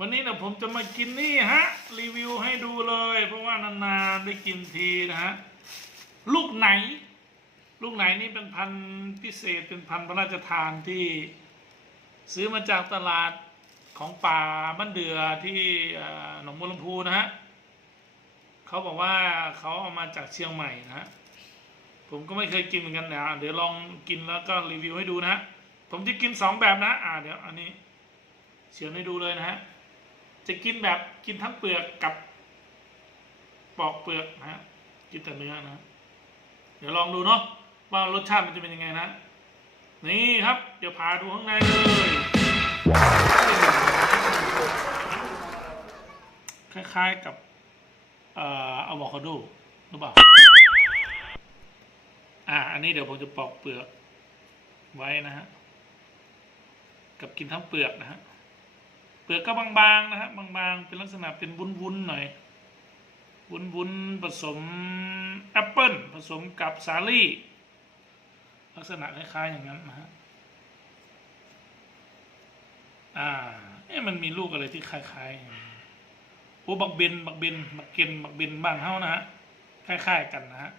วันนี้นะผมจะมากินนี่ฮะ รีวิวให้ดูเลย เพราะว่านานๆได้กินทีนะฮะลูกไหน ลูกไหนนี่เป็นพันธุ์พิเศษเป็นพันธุ์พระราชทานที่ซื้อมาจากตลาดของป่าบ้านเดือที่หนองบัวลำพูนะฮะเขาบอกว่าเขาเอามาจากเชียงใหม่นะฮะผมก็ไม่เคยกินเหมือนกันนะเดี๋ยวลองกินแล้วก็รีวิวให้ดูนะฮะผมจะกินสองแบบนะอ่าเดี๋ยวอันนี้เฉียนให้ดูเลยนะฮะ จะกินแบบกินทั้งเปลือกกับปอกเปลือกนะฮะกินแต่เนื้อนะฮะเดี๋ยวลองดูเนาะว่ารสชาติมันจะเป็นยังไงนะ นี่ครับ เดี๋ยวพาดูข้างในเลยคล้ายๆกับเอ่ออะโวคาโดหรือเปล่าอ่า อันนี้เดี๋ยวผมจะปอกเปลือกไว้นะฮะ กับกินทั้งเปลือกนะฮะ เปลือกก็บางๆนะฮะบางๆ เป็นลักษณะเป็นวุ้นๆหน่อย วุ้นๆผสมแอปเปิลผสมกับสาลี่ ลักษณะคล้ายๆอย่างนั้นนะฮะอ่าเอ๊ะมันมีลูกอะไรที่คล้ายๆโอ้บักเบนบักเบนบักเกนบักเบนบ้านเฮานะฮะคล้ายๆกันนะฮะ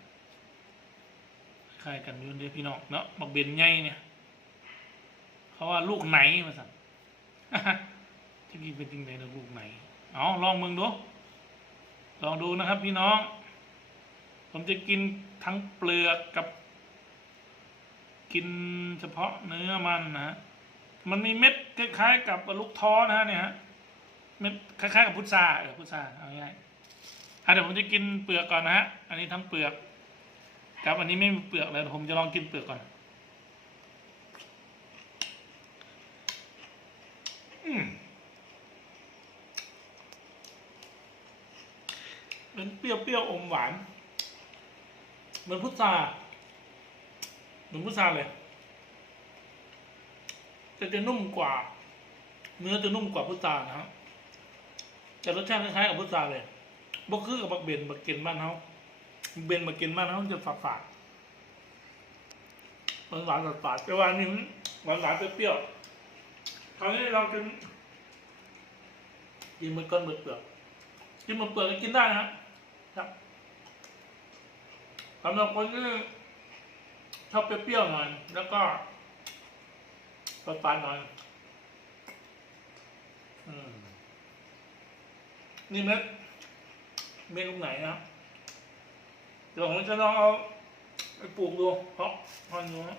คล้ายกันอยู่เด้พี่น้องเนาะบักเบนใหญ่เนี่ยเขาว่าลูกไหนมาสั่ง ที่กินเป็นจริงไหนนะลูกไหน เอาลองมึงดู ลองดูนะครับพี่น้อง ผมจะกินทั้งเปลือกกับ กินเฉพาะเนื้อมันนะฮะมันมีเม็ดคล้ายๆ กับลูกท้อนะฮะเนี่ยฮะ เม็ดคล้ายๆกับพุทราเออพุทราเอาง่ายๆอะเดี๋ยวผมจะกินเปลือกก่อนนะฮะ อันนี้ทั้งเปลือกครับอันนี้ไม่มีเปลือกเลยผมจะลองกินเปลือกก่อนอืม เป็นเปรี้ยวๆอมหวาน เหมือนพุทราเหมือนพุทราเลยแต่จะนุ่มกว่า เนื้อจะนุ่มกว่าพุทรานะฮะแต่รสชาติคล้ายๆกับพุทราเลยบกคือกับบักเบนบักเกนบ้านเขาเบนบักเกนบ้านเขาจะฝาดฝาดหวานหวานๆฝาดๆแต่ว่าอันนี้หวานหวานเปรี้ยวๆคราวนี้เรากินกินมันก้อนเปลือกกินมันเปลือกก็กินได้นะฮะ ครับสำหรับคนที่ชอบเปรี้ยวๆหน่อยแล้วก็ปานหน่อยอนี่เม็ดเม็ดตรงไหนนะครับเดี๋ยวผมจะลองเอาไปปลูกดูเพราะพอนูนะ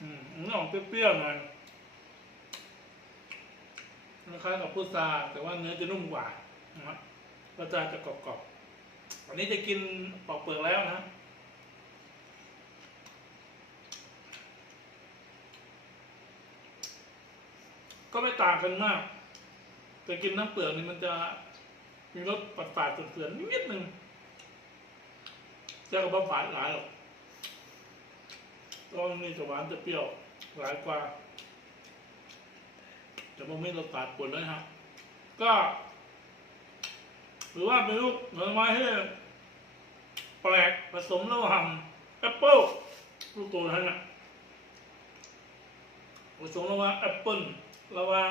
อืมมันออกเปรี้ยวๆหน่อยคล้ายกับพุทราแต่ว่าเนื้อจะนุ่มกว่านะครับ ก็จะจะกรอบๆอันนี้จะกินปอกเปลือกแล้วนะก็ไม่ต่างกันมาก แต่กินน้ำเปลือกนี่มันจะมีรสฝาดเปื่อนๆนิดนึงจะกับฝาดหลายหรอกตอนนี้จะหวานจะเปรี้ยวหลายกว่า แต่มันไม่รสฝาดปนเลยครับก็ หรือว่าเป็นลูกผลไม้ที่แปลกผสมระหว่างแอปเปิ้ลลูกโตท่านน่ะผสมระหว่างแอปเปิ้ลระหว่าง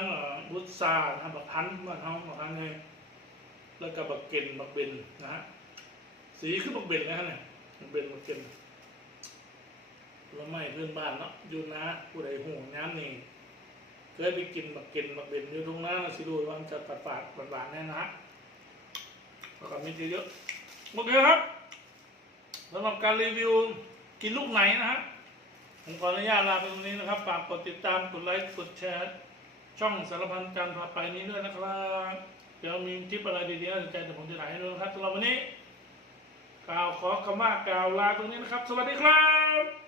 บุษรานะบักพันธุ์บ้านเฮาบักพันธุ์เลยแล้วก็บักเกนบักเบนนะฮะสีคือบักเบนนะฮะเนี่ยบักเบนบักเกนผลไม้เพื่อนบ้านเนาะอยู่นะผู้ใดหูน้ำนี่เคยไปกินบักเกนบักเบนอยู่ตรงนั้นสิดูว่ามันจะฝาดฝาดหวานๆแน่นะฮะ แล้วก็มีเยอะๆโอเคครับสำหรับการรีวิวกินลูกไหนนะฮะผมขออนุญาตลาไปตรงนี้นะครับฝากกดติดตามกดไลค์กดแชร์ช่องสารพันการพาไปนี้ด้วยนะครับเดี๋ยวมีทิปอะไรดีๆน่าสนใจแต่ผมจะถ่ายให้ดูนะครับสำหรับวันนี้กล่าวขอคำว่ากล่าวลาตรงนี้นะครับ สวัสดีครับ